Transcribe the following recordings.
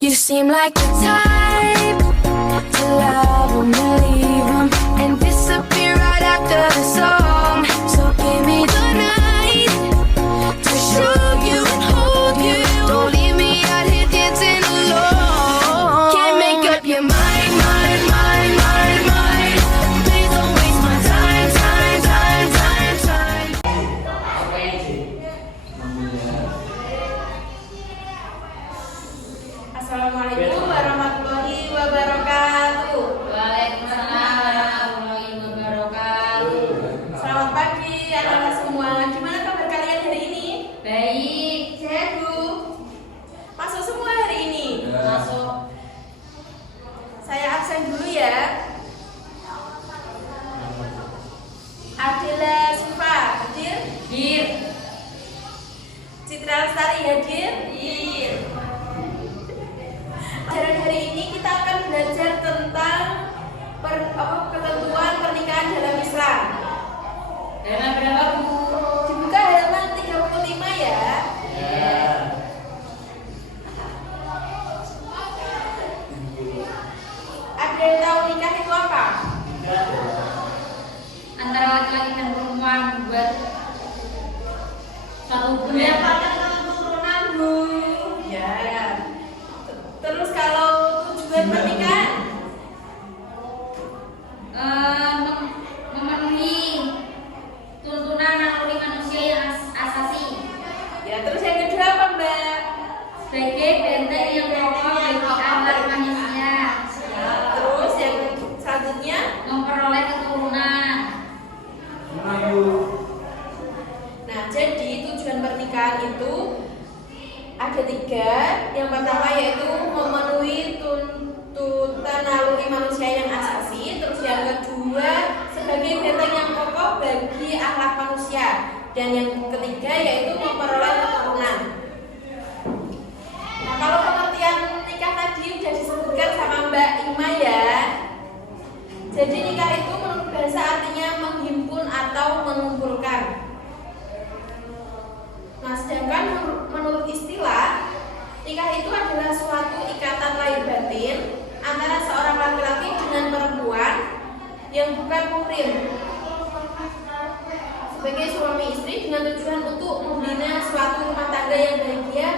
You seem like the type to love 'em and leave 'em and disappear right after the song. So give me the night to show you and hold you. Don't leave me out here dancing alone. Can't make up your mind, mind, mind, mind, mind. Please don't waste my time, time, time, time, time. Assalamualaikum warahmatullahi wabarakatuh. Waalaikumsalam warahmatullahi wabarakatuh. Selamat pagi anak-anak semua. Gimana kabar kalian hari ini? Baik, Sehat, Bu? Masuk semua hari ini? masuk. Saya absen dulu ya. Adila Siva hadir. Bir. Citra Lestari hadir. Bir. Pelajaran hari ini kita akan belajar tentang ketentuan pernikahan dalam Islam. Halaman berapa, Bu? Dibuka halaman 35 ya. Ya. Ada yang tahu nikah itu apa? Antara laki-laki dan perempuan buat satu hubungan. Mendapatkan keturunan, Bu. Ya. Terus kalau tujuan pernikahan? Memenuhi tuntunan naluri manusia yang asasi Ya, terus yang kedua apa, Mbak? sebagai benteng yang kokoh bagi anak manusia, Terus yang selanjutnya? memperoleh keturunan. Nah, jadi tujuan pernikahan itu ada 3. Yang pertama yaitu memenuhi tuntutan naluri manusia yang asasi. Terus yang kedua sebagai benteng yang kokoh bagi akhlak manusia. Dan yang ketiga yaitu memperoleh keturunan. Nah, kalau pengertian nikah tadi sudah disebutkan sama Mbak Ima ya. Jadi nikah itu menurut bahasa artinya menghimpun atau mengumpulkan. Nah, sedangkan menurut istilah, nikah itu adalah suatu ikatan lahir batin antara seorang laki-laki dengan perempuan yang bukan muhrim sebagai suami istri dengan tujuan untuk membina suatu rumah tangga yang bahagia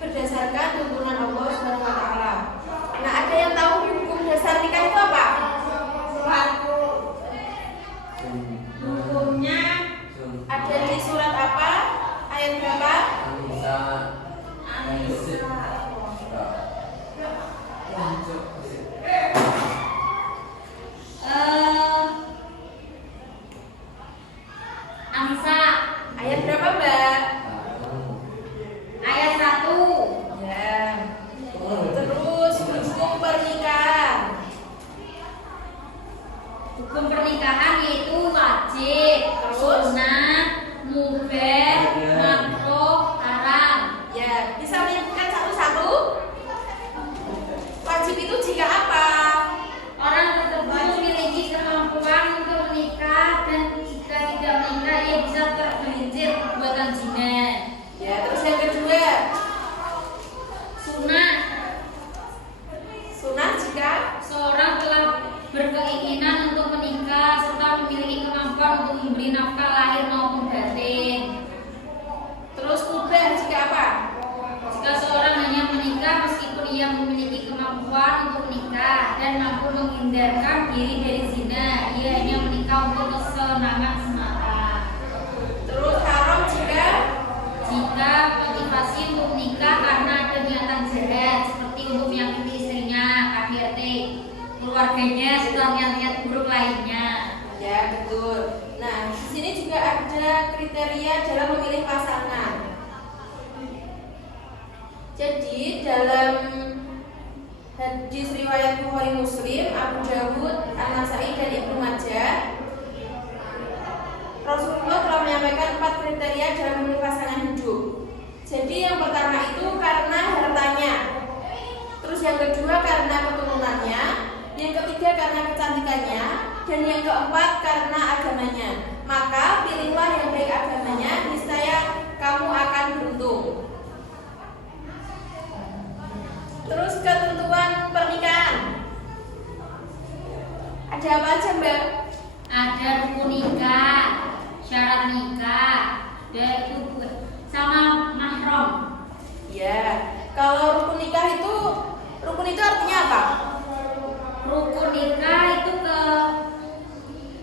berdasarkan tuntunan Allah Subhanahu wa taala. Nah, ada yang tahu hukum dasar nikah itu apa? Hukumnya ada di surat apa? Ayat berapa? Anisa Ayat berapa, Mbak? ayat 1. Ya. Terus hukum pernikahan. Hukum pernikahan yaitu wajib, sunat, mubah, makruh, haram. Ya, bisa menyebutkan satu-satu? Wajib itu jika apa? Orang tersebut memiliki kemampuan untuk menikah dan jika tidak menikah ia bisa tergelincir perbuatan zina. Ya, terus yang kedua, Sunat, sunat jika seorang telah berkeinginan untuk menikah serta memiliki kemampuan untuk memberi nafkah lahir maupun batin. terus mubah jika apa? Jika seorang hanya menikah meskipun ia memiliki kemampuan untuk menikah dan mampu menghindarkan diri dari zina, ia hanya menikah untuk kesenangan semata. Terus haram jika Jika motivasi untuk menikah karena ada niatan jahat seperti untuk menyakiti istrinya, KDRT, keluarganya, serta niat-niat buruk lainnya. ya, betul. Nah, di sini juga ada kriteria dalam memilih pasangan. Jadi dalam hadis riwayat Bukhari Muslim, Abu Dawud, An-Nasai dan Ibnu Majah, Rasulullah telah menyampaikan 4 kriteria dalam memilih pasangan hidup. Jadi yang pertama itu karena hartanya. Terus yang kedua karena keturunannya, yang ketiga karena kecantikannya, dan yang keempat karena agamanya. Maka pilihlah yang baik agamanya, niscaya kamu akan beruntung. Terus ketentuan pernikahan. Ada apa aja, Mbak? Ada rukun nikah, syarat nikah, dan itu sama mahram. Ya, kalau rukun itu artinya apa? Rukun nikah itu ke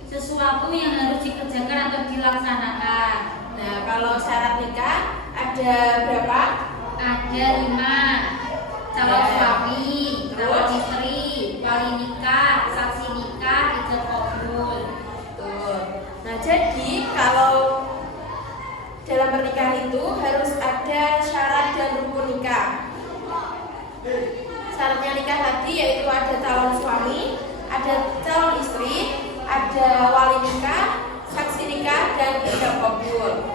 sesuatu yang harus dikerjakan atau dilaksanakan. Nah, kalau syarat nikah ada berapa? Ada 5. Calon Ya. suami, calon Terus? istri, wali nikah, saksi nikah, ijab kabul. Tuh. Nah, jadi kalau dalam pernikahan itu harus ada syarat dan rukun nikah. Syaratnya nikah tadi yaitu ada calon suami, ada calon istri, ada wali nikah, saksi nikah, dan ijab kabul.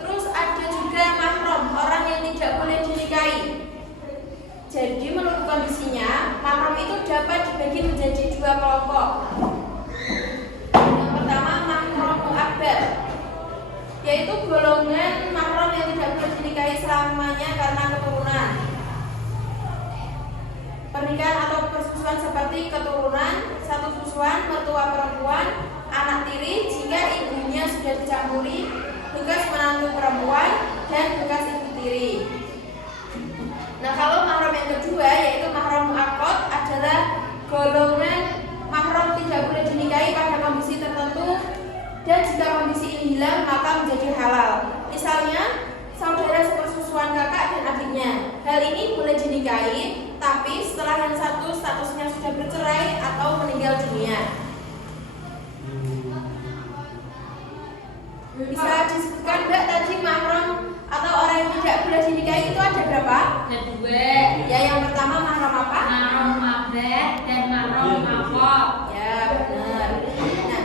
Terus ada juga mahram, orang yang tidak boleh dinikahi. Jadi menurut kondisinya, mahram itu dapat dibagi menjadi 2 kelompok. Yang pertama mahram mu'abbad, yaitu golongan mahram yang tidak boleh dinikahi selamanya karena keturunan. Pernikahan atau persusuan seperti keturunan, satu susuan, mertua perempuan, anak tiri jika ibunya sudah dicampuri, bekas menantu perempuan, dan bekas ibu tiri. Nah, kalau mahram yang kedua yaitu mahram mu'aqqad adalah golongan mahram tidak boleh dinikahi pada kondisi tertentu, dan jika kondisi ini hilang maka menjadi halal. Misalnya saudara sepersusuan kakak dan adiknya. Hal ini boleh dinikahi, tapi setelah yang satu statusnya sudah bercerai atau meninggal dunia. Bisa disebutkan Mbak tadi mahram atau orang yang tidak boleh dinikahi itu ada berapa? Ada 2. Ya, yang pertama mahram apa? Mahram mu'abbad dan mahram mu'aqqad. Ya, benar. Nah,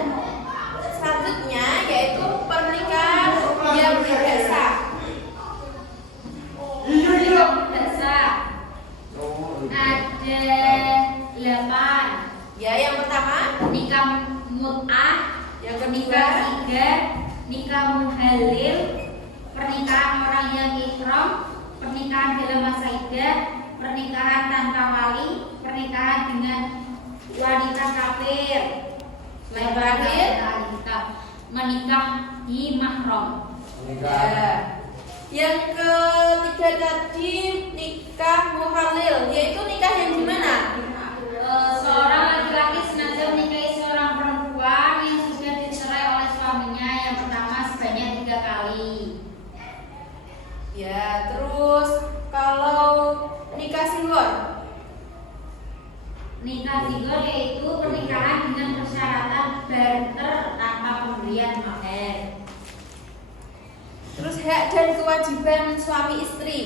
selanjutnya yaitu pernikahan yang tidak sah. Tidak sah. Ada 8. Ya, yang pertama, Nikah mut'ah, yang nikah kedua, 3, nikah muhalil, pernikahan orang yang ihram, pernikahan dalam masa iddah, pernikahan tanpa wali, pernikahan dengan wanita kafir. Yang terakhir, menikah di mahram. ya. Yang ketiga tadi nikah muhalil, yaitu nikah yang gimana? Seorang laki-laki sengaja menikahi seorang perempuan yang sudah dicerai oleh suaminya yang pertama sebanyak 3 kali. Ya, terus kalau nikah singgor, Nikah singgol yaitu pernikahan dengan persyaratan barter tanpa pemberian mahar. terus hak dan kewajiban suami istri.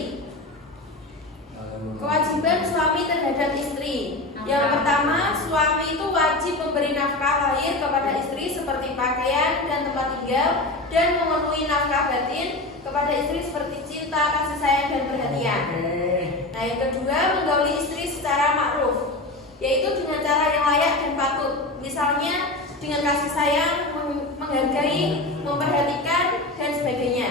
Kewajiban suami terhadap istri. Yang pertama, suami itu wajib memberi nafkah lahir kepada istri seperti pakaian dan tempat tinggal, dan memenuhi nafkah batin kepada istri seperti cinta, kasih sayang, dan perhatian. Nah, yang kedua, menggauli istri secara ma'ruf, yaitu dengan cara yang layak dan patut. Misalnya dengan kasih sayang, menghargai, memperhatikan, dan sebagainya.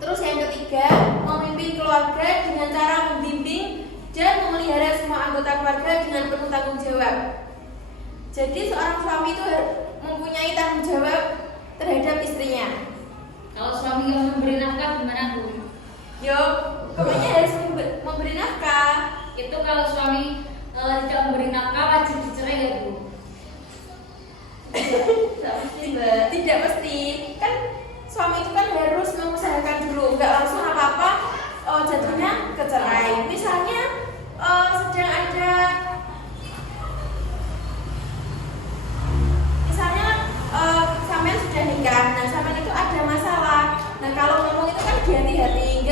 Terus yang ketiga, memimpin keluarga dengan cara membimbing dan memelihara semua anggota keluarga dengan penuh tanggung jawab. Jadi seorang suami itu mempunyai tanggung jawab terhadap istrinya. Kalau suami yang memberi nafkah gimana Bu? Yo, pokoknya harus memberi nafkah. Itu kalau suami tidak memberi nafkah wajib dicerai ya Bu? Tidak mesti. Kan suami itu kan harus mengusahakan dulu, nggak langsung apa-apa jatuhnya ke cerai. Misalnya sedang ada, misalnya sampean sudah nikah, nah sampean itu ada masalah. Nah, kalau ngomong itu kan hati-hati,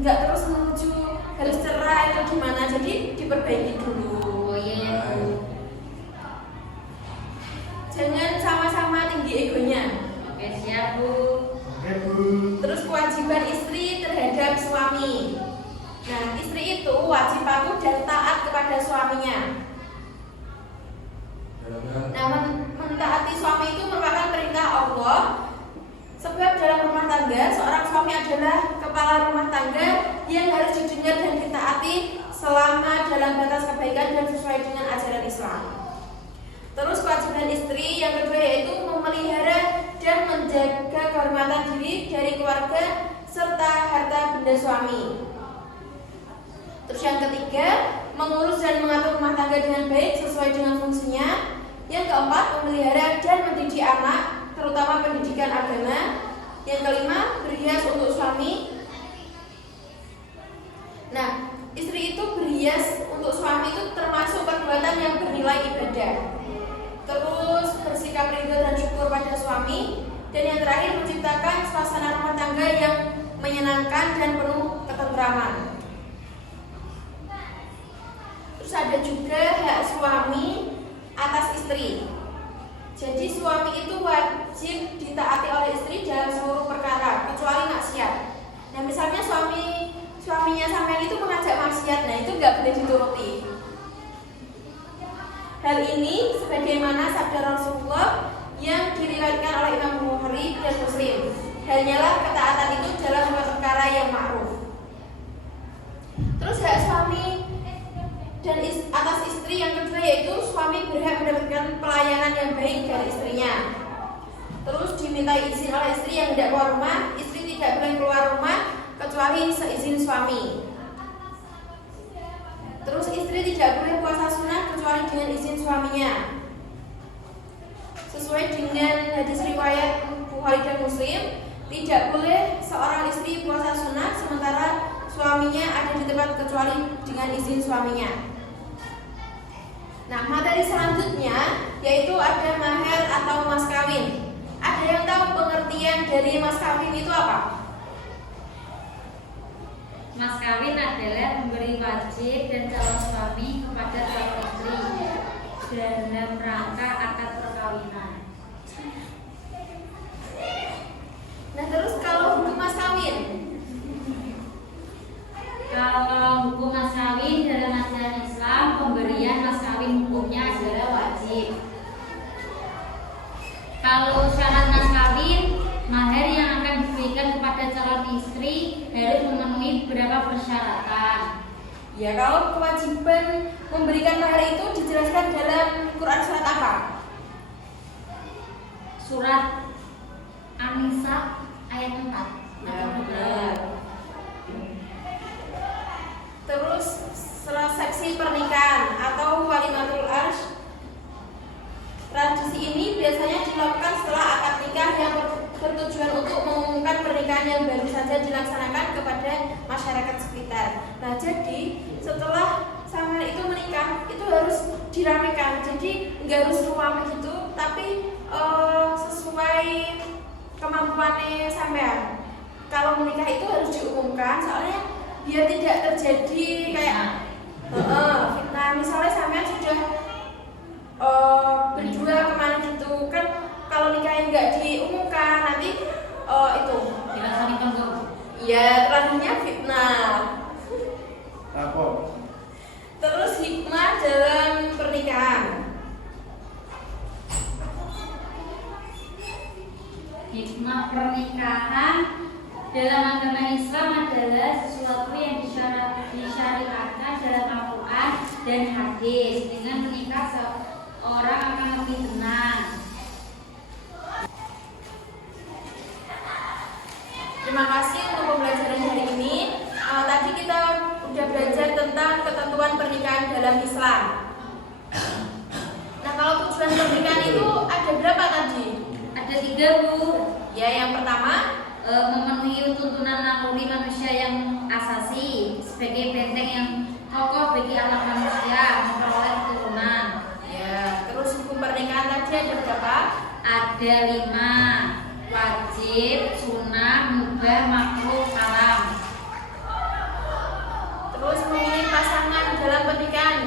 nggak terus menuju harus cerai atau gimana. Jadi diperbaiki dulu. Oh iya ya Bu. Jangan sama-sama tinggi egonya. Oke siap Bu. Terus kewajiban istri terhadap suami. Nah, istri patuh dan taat kepada suaminya. Nah, mentaati suami itu merupakan perintah Allah. Sebab dalam rumah tangga, seorang suami adalah kepala rumah tangga yang harus didengar dan ditaati selama dalam batas kebaikan dan sesuai dengan ajaran Islam. Terus kewajiban istri yang kedua yaitu memelihara dan menjaga kehormatan diri dari keluarga serta harta benda suami. Terus yang ketiga, mengurus dan mengatur rumah tangga dengan baik sesuai dengan fungsinya. Yang keempat, memelihara dan mendidik anak, terutama pendidikan agama. Yang kelima, berhias untuk suami. Nah, istri itu berhias untuk suami itu termasuk perbuatan yang bernilai ibadah. Terus bersikap ridho dan syukur pada suami. Dan yang terakhir, menciptakan suasana rumah tangga yang menyenangkan dan penuh ketentraman. Terus ada juga hak suami atas istri. Jadi suami itu wajib ditaati oleh istri dalam seluruh perkara kecuali maksiat. Nah, misalnya suaminya sampean itu mengajak maksiat, nah itu nggak boleh dituruti. Hal ini sebagaimana sabda Rasulullah yang diriwayatkan oleh Imam Bukhari dan Muslim. Hanyalah ketaatan itu dalam perkara yang ma'ruf. Terus hak suami dan atas istri yang kedua yaitu suami berhak mendapatkan pelayanan yang baik dari istrinya. Terus dimintai izin oleh istri yang tidak keluar rumah, istri tidak boleh keluar rumah kecuali seizin suami. Terus istri tidak boleh puasa sunnah kecuali dengan izin suaminya. Sesuai dengan hadis riwayat Bukhari dan Muslim, tidak boleh seorang istri puasa sunnah sementara suaminya ada di tempat kecuali dengan izin suaminya. Nah, materi selanjutnya yaitu ada mahar atau mas kawin. Ada yang tahu pengertian dari mas kawin itu apa? Mas kawin adalah memberi wajib dan calon suami kepada calon istri dalam rangka akad perkawinan. Nah, terus kalau hukum mas kawin? Kalau hukum mas kawin dalam ajaran Islam, pemberian mas kawin hukumnya adalah wajib. Kalau syarat mas kawin, mahar yang akan diberikan kepada calon istri harus memenuhi beberapa persyaratan. Ya, kalau kewajiban memberikan mahar itu dijelaskan dalam Quran surat apa? Surat An-Nisa ayat 4. Ya, benar. Terus resepsi pernikahan atau walimatul arsy. Tradisi ini biasanya dilakukan setelah akad nikah yang bertujuan untuk mengumumkan pernikahan yang baru saja dilaksanakan kepada masyarakat sekitar. Nah, jadi setelah sampean itu menikah itu harus diramekan. Jadi nggak harus rumah begitu, tapi sesuai kemampuannya sampean. Kalau menikah itu harus diumumkan, soalnya biar tidak terjadi kayak fitnah. Misalnya sampean sudah berdua kemana gitu kan, kalau nikahnya nggak diumumkan nanti itu Dirasani kengkung. ya terlalunya fitnah. Apa? Terus hikmah dalam pernikahan. Hikmah pernikahan dalam agama Islam adalah sesuatu yang disyariatkan dalam Al-Quran dan hadis. Dengan menikah seorang akan lebih tenang. Terima kasih untuk pembelajaran hari ini. Tadi kita udah belajar tentang ketentuan pernikahan dalam Islam. Nah, kalau tujuan pernikahan itu ada berapa tadi? Ada 3, Bu. Ya, yang pertama Memenuhi tuntunan naluri manusia yang asasi sebagai benteng yang kokoh bagi anak manusia memperoleh keturunan. ya. Terus hukum pernikahan tadi ada berapa? Ada 5: wajib, sunnah, mubah, makruh, haram. Terus memilih pasangan dalam pernikahan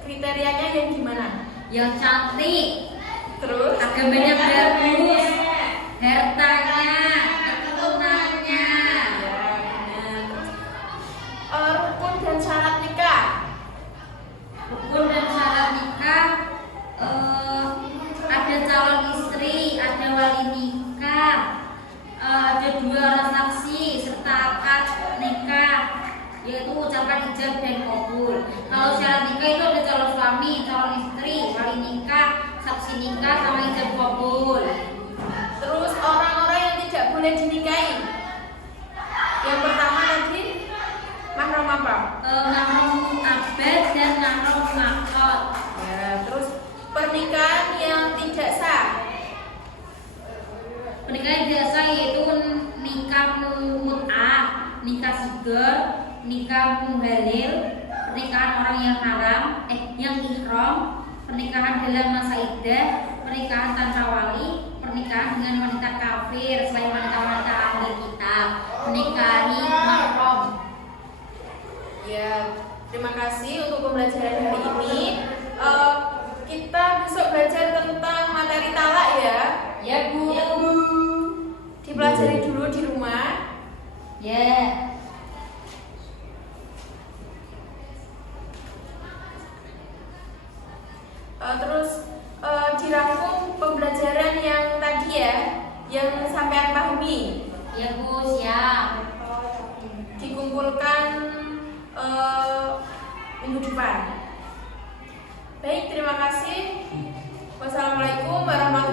kriterianya yang gimana? Yang cantik, Terus agamanya bagus, hartanya, keturunannya. rukun dan syarat nikah. nikah sama ijab kabul. Terus orang-orang yang tidak boleh dinikahi. Yang pertama tadi mahram apa? Mahram abad dan mahram akad. Ya, terus pernikahan yang tidak sah. Pernikahan tidak sah yaitu nikah mut'ah, nikah sigar, nikah muhalil, pernikahan orang yang haram, yang ihram, pernikahan dalam masa iddah, pernikahan tanpa wali, pernikahan dengan wanita kafir selain wanita-wanita ahli kitab, menikahi mahram. Ya, terima kasih untuk pembelajaran hari ini. Kita besok belajar tentang materi talak ya. Ya Bu. Ya, Bu. Dipelajari dulu di rumah. Ya. Terus dirangkum pembelajaran yang tadi ya, yang sampean pahami. Ya Bu, siap. Dikumpulkan minggu depan. Baik, terima kasih. Wassalamualaikum warahmatullahi wabarakatuh.